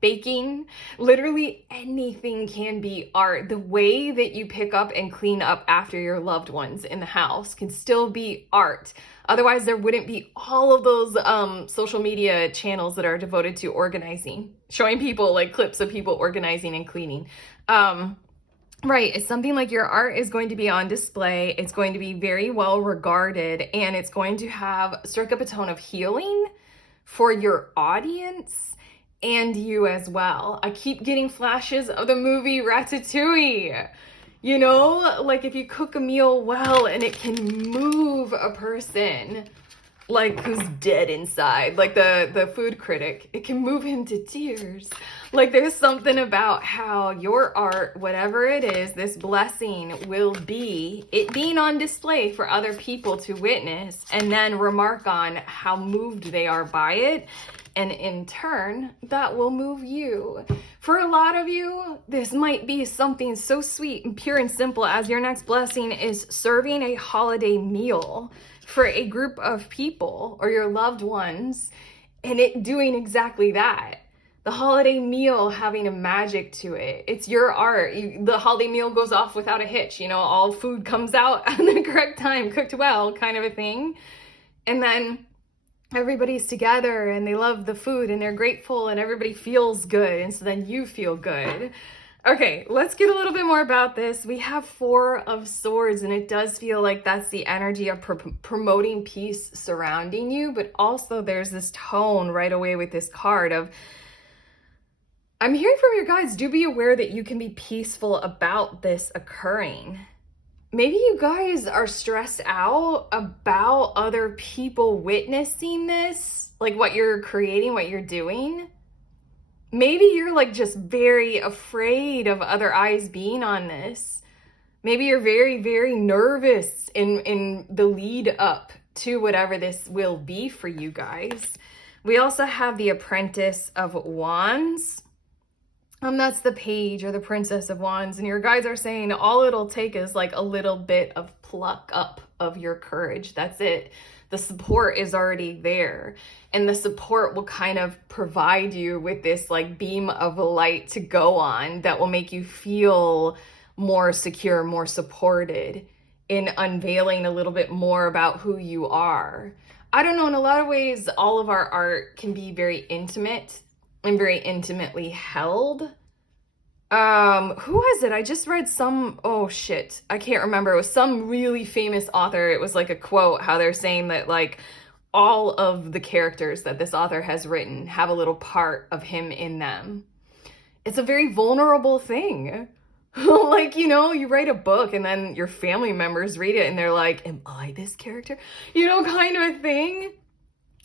baking, literally anything can be art. The way that you pick up and clean up after your loved ones in the house can still be art. Otherwise, there wouldn't be all of those social media channels that are devoted to organizing, showing people like clips of people organizing and cleaning. Right, it's something like your art is going to be on display. It's going to be very well regarded, and it's going to strike up a tone of healing for your audience and you as well. I keep getting flashes of the movie Ratatouille. You know, like if you cook a meal well and it can move a person like who's dead inside, like the food critic, it can move him to tears. Like there's something about how your art, whatever it is, this blessing will be it being on display for other people to witness and then remark on how moved they are by it. And in turn, that will move you. For a lot of you, this might be something so sweet and pure and simple as your next blessing is serving a holiday meal for a group of people or your loved ones, and it doing exactly that. The holiday meal having a magic to it. It's your art. The holiday meal goes off without a hitch. You know, all food comes out at the correct time, cooked well, kind of a thing. And then everybody's together and they love the food and they're grateful and everybody feels good. And so then you feel good. Okay, let's get a little bit more about this. We have 4 of Swords, and it does feel like that's the energy of promoting peace surrounding you, but also there's this tone right away with this card of, I'm hearing from your guides, do be aware that you can be peaceful about this occurring. maybe you guys are stressed out about other people witnessing this, like what you're creating, what you're doing. Maybe you're like just very afraid of other eyes being on this. Maybe you're very, very nervous in the lead up to whatever this will be for you guys. We also have the Apprentice of Wands. That's the Page or the Princess of Wands. And your guides are saying all it'll take is like a little bit of pluck up of your courage. That's it. The support is already there. And the support will kind of provide you with this like beam of light to go on that will make you feel more secure, more supported in unveiling a little bit more about who you are. I don't know, in a lot of ways, all of our art can be very intimate and very intimately held. Who was it? I just read oh shit, I can't remember. It was some really famous author. It was like a quote, how they're saying that like all of the characters that this author has written have a little part of him in them. It's a very vulnerable thing. Like, you know, you write a book and then your family members read it and they're like, am I this character? You know, kind of a thing.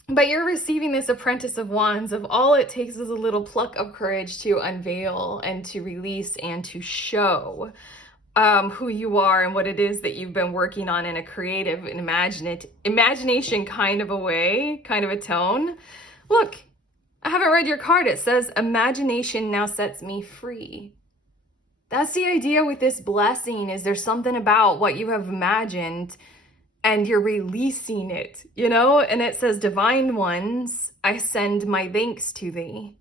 But you're receiving this Apprentice of Wands of all it takes is a little pluck of courage to unveil and to release and to show who you are and what it is that you've been working on in a creative and imagination kind of a way, kind of a tone. Look, I haven't read your card. It says, imagination now sets me free. That's the idea with this blessing, is there's something about what you have imagined and you're releasing it, you know? And it says, divine ones, I send my thanks to thee.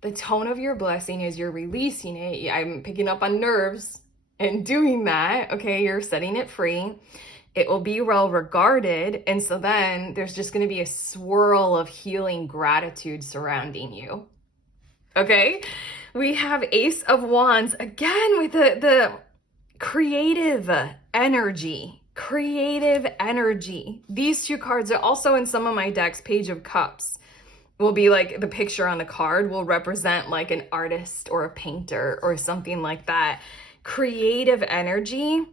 The tone of your blessing is you're releasing it. I'm picking up on nerves and doing that. Okay, you're setting it free. It will be well regarded. And so then there's just going to be a swirl of healing gratitude surrounding you. Okay, we have Ace of Wands again with the creative energy. Creative energy. These two cards are also in some of my decks. Page of Cups will be like the picture on the card will represent like an artist or a painter or something like that. Creative energy.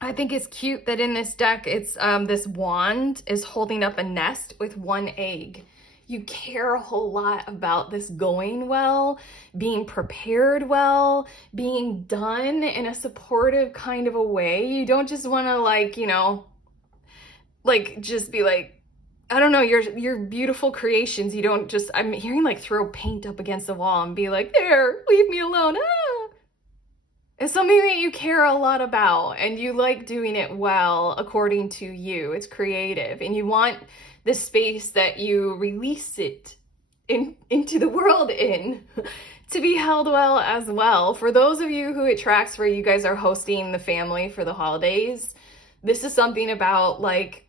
I think it's cute that in this deck, it's this wand is holding up a nest with one egg. You care a whole lot about this going well, being prepared well, being done in a supportive kind of a way. You don't just want to like, you know, like just be like, I don't know, your beautiful creations. You don't just, I'm hearing like throw paint up against the wall and be like, there, leave me alone. Ah. It's something that you care a lot about and you like doing it well according to you. It's creative and you want the space that you release it into the world in to be held well as well. For those of you who it tracks where you guys are hosting the family for the holidays, this is something about like,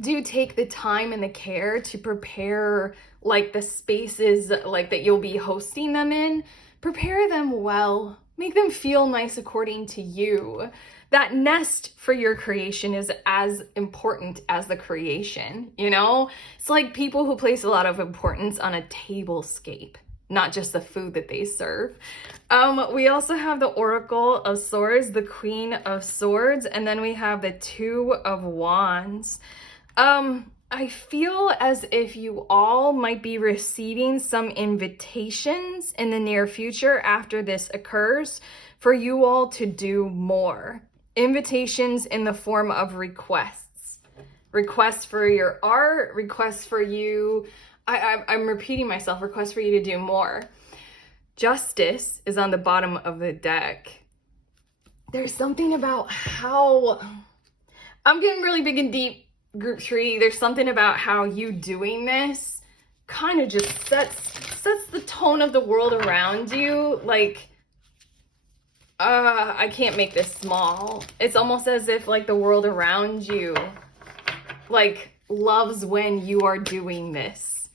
do take the time and the care to prepare like the spaces like that you'll be hosting them in. Prepare them well. Make them feel nice according to you. That nest for your creation is as important as the creation, you know? It's like people who place a lot of importance on a tablescape, not just the food that they serve. We also have the Oracle of Swords, the Queen of Swords, and then we have the Two of Wands. I feel as if you all might be receiving some invitations in the near future after this occurs for you all to do more. Invitations in the form of requests. Requests for your art, requests for you. I'm repeating myself, requests for you to do more. Justice is on the bottom of the deck. There's something about how, I'm getting really big and deep, group 3. There's something about how you doing this kind of just sets the tone of the world around you. Like, I can't make this small. It's almost as if like the world around you like loves when you are doing this.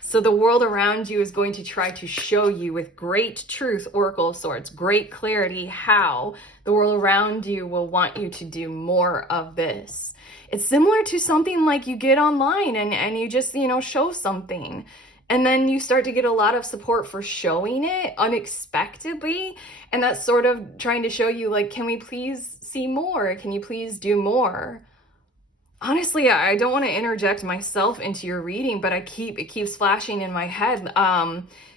So the world around you is going to try to show you with great truth, Oracle of Swords, great clarity, how the world around you will want you to do more of this. It's similar to something like you get online and you just, you know, show something. And then you start to get a lot of support for showing it unexpectedly. And that's sort of trying to show you, like, can we please see more? Can you please do more? Honestly, I don't want to interject myself into your reading, but it keeps flashing in my head.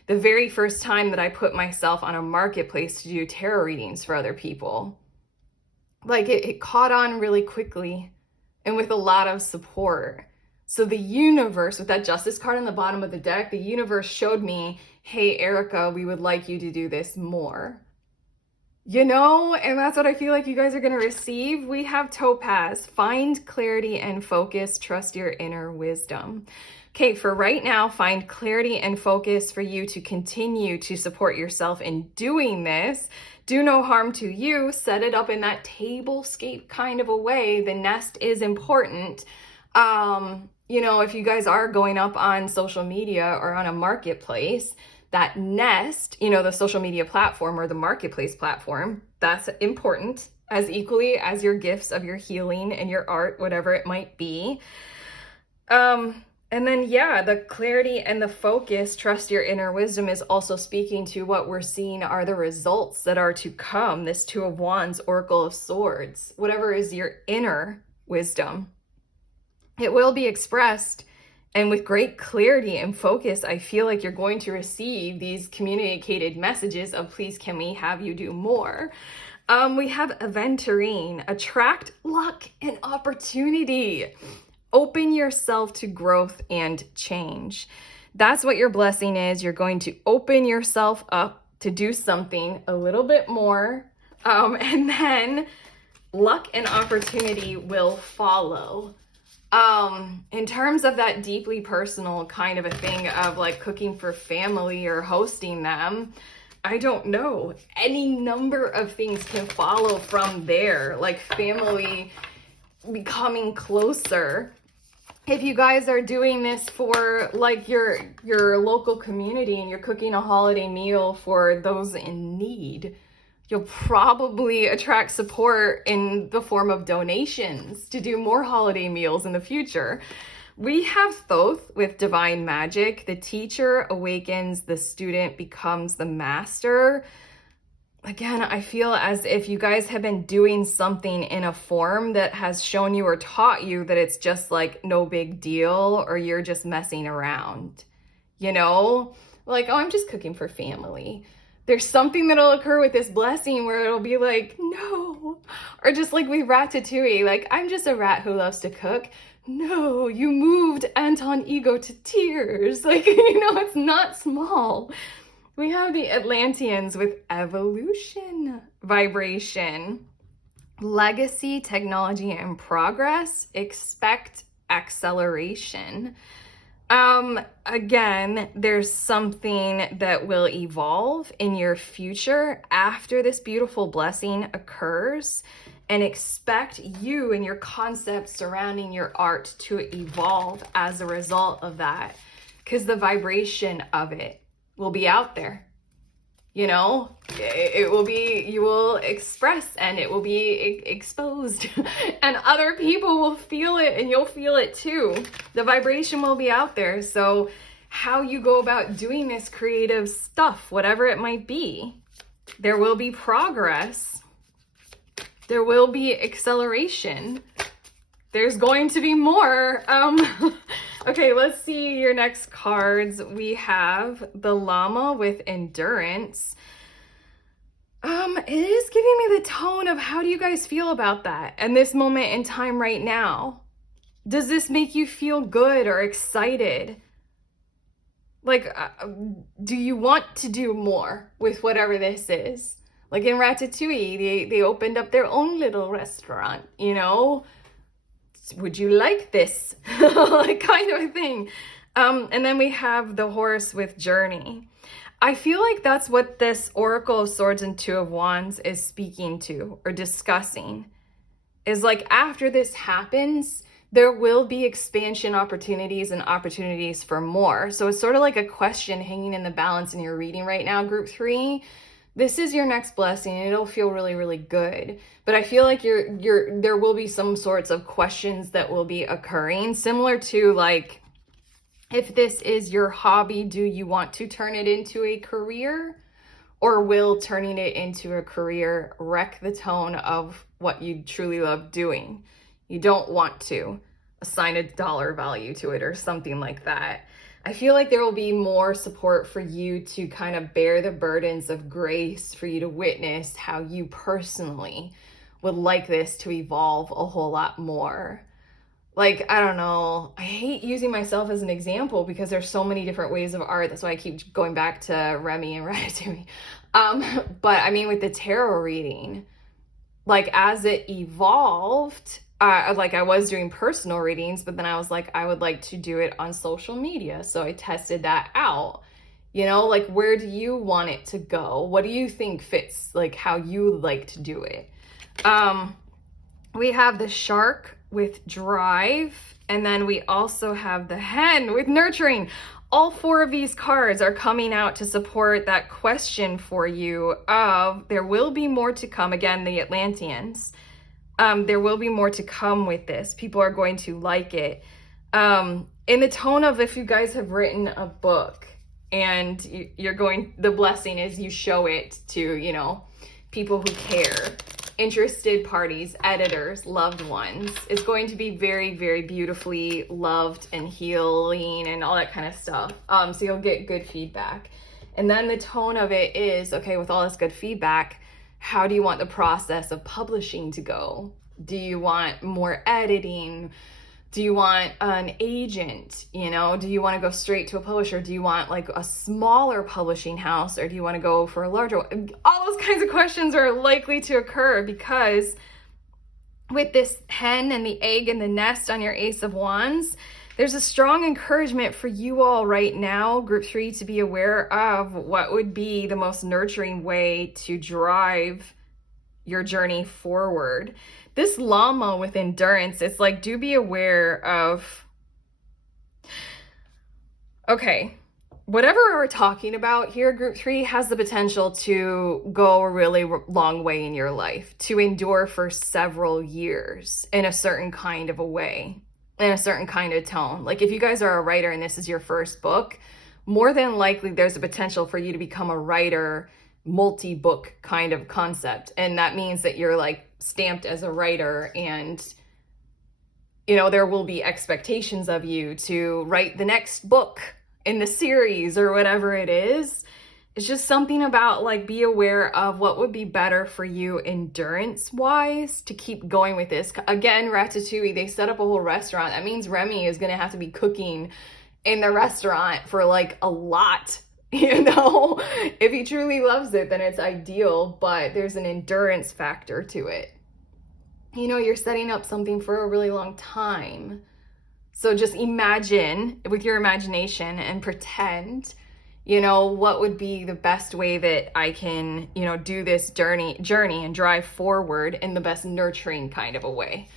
The very first time that I put myself on a marketplace to do tarot readings for other people, like it caught on really quickly and with a lot of support. So the universe, with that Justice card on the bottom of the deck, the universe showed me, hey, Erica, we would like you to do this more. And that's what I feel like you guys are going to receive. We have Topaz, find clarity and focus, trust your inner wisdom. Okay, for right now, find clarity and focus for you to continue to support yourself in doing this. Do no harm to you. Set it up in that tablescape kind of a way. The nest is important. If you guys are going up on social media or on a marketplace, that nest, the social media platform or the marketplace platform, that's important as equally as your gifts of your healing and your art, whatever it might be. And then, the clarity and the focus, trust your inner wisdom, is also speaking to what we're seeing are the results that are to come. This Two of Wands, Oracle of Swords, whatever is your inner wisdom, it will be expressed. And with great clarity and focus, I feel like you're going to receive these communicated messages of, please, can we have you do more? We have Aventurine, attract luck and opportunity. Open yourself to growth and change. That's what your blessing is. You're going to open yourself up to do something a little bit more. And then luck and opportunity will follow. In terms of that deeply personal kind of a thing of like cooking for family or hosting them, I don't know. Any number of things can follow from there, like family becoming closer. If you guys are doing this for like your local community and you're cooking a holiday meal for those in need, you'll probably attract support in the form of donations to do more holiday meals in the future. We have Thoth with divine magic. The teacher awakens, the student becomes the master. Again, I feel as if you guys have been doing something in a form that has shown you or taught you that it's just like no big deal, or you're just messing around, like, oh, I'm just cooking for family. There's something that'll occur with this blessing where it'll be like, no. Or just like with Ratatouille, like, I'm just a rat who loves to cook. No, you moved Anton Ego to tears. Like, it's not small. We have the Atlanteans with evolution, vibration, legacy, technology, and progress. Expect acceleration. Again, there's something that will evolve in your future after this beautiful blessing occurs, and expect you and your concepts surrounding your art to evolve as a result of that, because the vibration of it will be out there. It will be, you will express and it will be exposed and other people will feel it and you'll feel it too. The vibration will be out there. So how you go about doing this creative stuff, whatever it might be, there will be progress. There will be acceleration. There's going to be more. Okay, let's see your next cards. We have the Llama with endurance. It is giving me the tone of, how do you guys feel about that and this moment in time right now? Does this make you feel good or excited? Like, do you want to do more with whatever this is? Like in Ratatouille, they opened up their own little restaurant, Would you like this? Like, kind of a thing. And then we have the horse with journey. I feel like that's what this Oracle of Swords and Two of Wands is speaking to or discussing. Is like, after this happens, there will be expansion opportunities and opportunities for more. So it's sort of like a question hanging in the balance in your reading right now, group 3. This is your next blessing and it'll feel really, really good. But I feel like there will be some sorts of questions that will be occurring, similar to like If this is your hobby, do you want to turn it into a career? Or will turning it into a career wreck the tone of what you truly love doing? You don't want to assign a dollar value to it or something like that. I feel like there will be more support for you to kind of bear the burdens of grace, for you to witness how you personally would like this to evolve a whole lot more. Like, I don't know, I hate using myself as an example because there's so many different ways of art. That's why I keep going back to Remy and Ratatouille. But I mean, with the tarot reading, like as it evolved, like I was doing personal readings, but then I was like, I would like to do it on social media. So I tested that out. You know, like, where do you want it to go? What do you think fits, like, how you like to do it? We have the shark with drive, and then we also have the hen with nurturing. All four of these cards are coming out to support that question for you of there will be more to come. Again, the Atlanteans. There will be more to come with this. People are going to like it. In the tone of, if you guys have written a book and you're going, the blessing is you show it to, you know, people who care, interested parties, editors, loved ones. It's going to be very, very beautifully loved and healing and all that kind of stuff. So you'll get good feedback. And then the tone of it is, okay, with all this good feedback, how do you want the process of publishing to go? Do you want more editing? Do you want an agent? You know, do you want to go straight to a publisher? Do you want like a smaller publishing house, or do you want to go for a larger one? All those kinds of questions are likely to occur because with this hen and the egg and the nest on your Ace of Wands, there's a strong encouragement for you all right now, Group 3, to be aware of what would be the most nurturing way to drive your journey forward. This llama with endurance, it's like, do be aware of, okay, whatever we're talking about here, Group 3, has the potential to go a really long way in your life, to endure for several years in a certain kind of a way, in a certain kind of tone. Like, if you guys are a writer and this is your first book, more than likely there's a potential for you to become a writer, multi-book kind of concept. And that means that you're like stamped as a writer, and you know, there will be expectations of you to write the next book in the series or whatever it is. It's just something about, like, be aware of what would be better for you endurance wise to keep going with this. Again, Ratatouille, they set up a whole restaurant. That means Remy is going to have to be cooking in the restaurant for like a lot. You know, if he truly loves it, then it's ideal, but there's an endurance factor to it. You know, you're setting up something for a really long time. So just imagine with your imagination and pretend, you know, what would be the best way that I can, you know, do this journey and drive forward in the best nurturing kind of a way.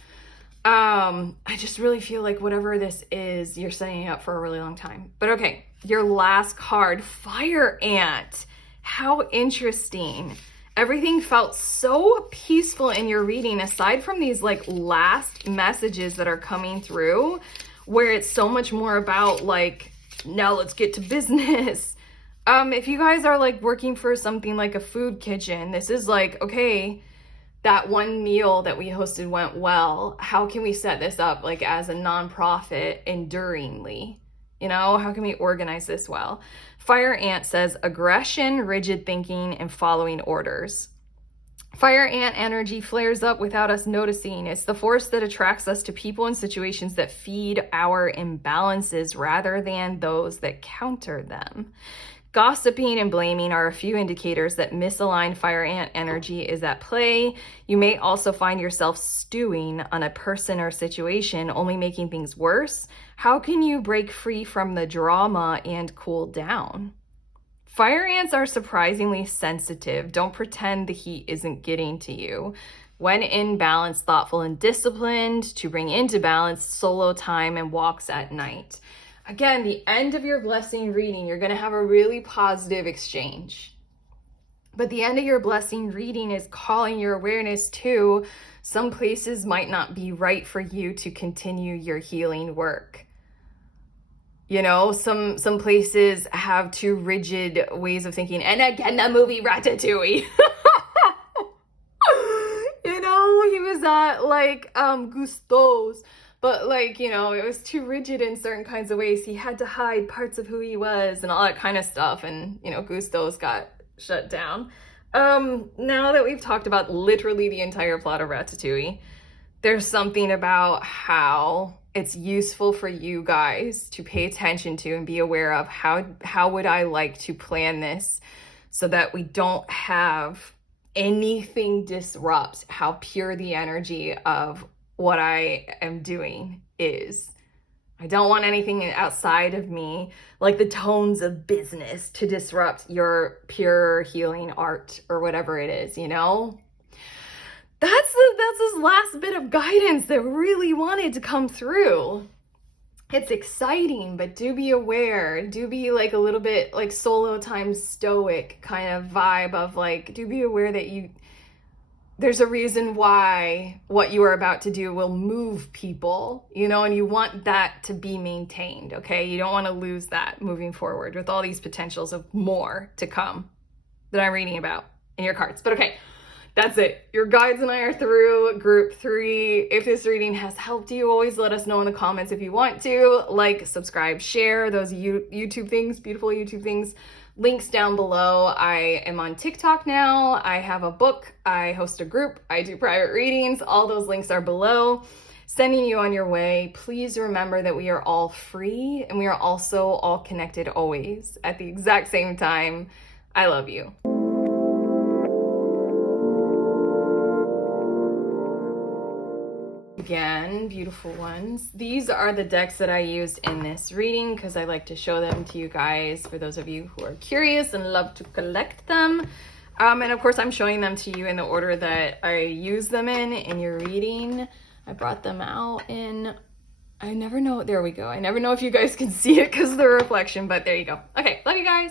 I just really feel like whatever this is, you're setting it up for a really long time. But okay, your last card, Fire Ant. How interesting. Everything felt so peaceful in your reading, aside from these like last messages that are coming through, where it's so much more about like, now let's get to business. If you guys are like working for something like a food kitchen, this is like, okay, that one meal that we hosted went well. How can we set this up like as a nonprofit enduringly? You know, how can we organize this well? Fire Ant says aggression, rigid thinking, and following orders. Fire Ant energy flares up without us noticing. It's the force that attracts us to people and situations that feed our imbalances rather than those that counter them. Gossiping and blaming are a few indicators that misaligned Fire Ant energy is at play. You may also find yourself stewing on a person or situation, only making things worse. How can you break free from the drama and cool down? Fire ants are surprisingly sensitive. Don't pretend the heat isn't getting to you. When in balance, thoughtful and disciplined, to bring into balance solo time and walks at night. Again, the end of your blessing reading, you're going to have a really positive exchange. But the end of your blessing reading is calling your awareness to some places might not be right for you to continue your healing work. You know, some places have too rigid ways of thinking. And again, the movie Ratatouille. You know, he was at like Gusteau's, but like, you know, it was too rigid in certain kinds of ways. He had to hide parts of who he was and all that kind of stuff. And, you know, Gusteau's got shut down. Now that we've talked about literally the entire plot of Ratatouille, there's something about how it's useful for you guys to pay attention to and be aware of how would I like to plan this so that we don't have anything disrupt how pure the energy of what I am doing is. I don't want anything outside of me, like the tones of business, to disrupt your pure healing art or whatever it is, you know? That's this last bit of guidance that really wanted to come through. It's exciting, but do be aware. Do be like a little bit like solo time stoic kind of vibe of like, do be aware that there's a reason why what you are about to do will move people, you know, and you want that to be maintained, okay? You don't want to lose that moving forward with all these potentials of more to come that I'm reading about in your cards. But okay, that's it. Your guides and I are through group 3. If this reading has helped you, always let us know in the comments if you want to. Like, subscribe, share those YouTube things, beautiful YouTube things. Links down below. I am on TikTok now. I have a book. I host a group. I do private readings. All those links are below. Sending you on your way. Please remember that we are all free and we are also all connected always at the exact same time. I love you. Again, beautiful ones. These are the decks that I used in this reading because I like to show them to you guys for those of you who are curious and love to collect them. And of course, I'm showing them to you in the order that I use them in your reading. I brought them out in, I never know, there we go. I never know if you guys can see it because of the reflection, but there you go. Okay, love you guys.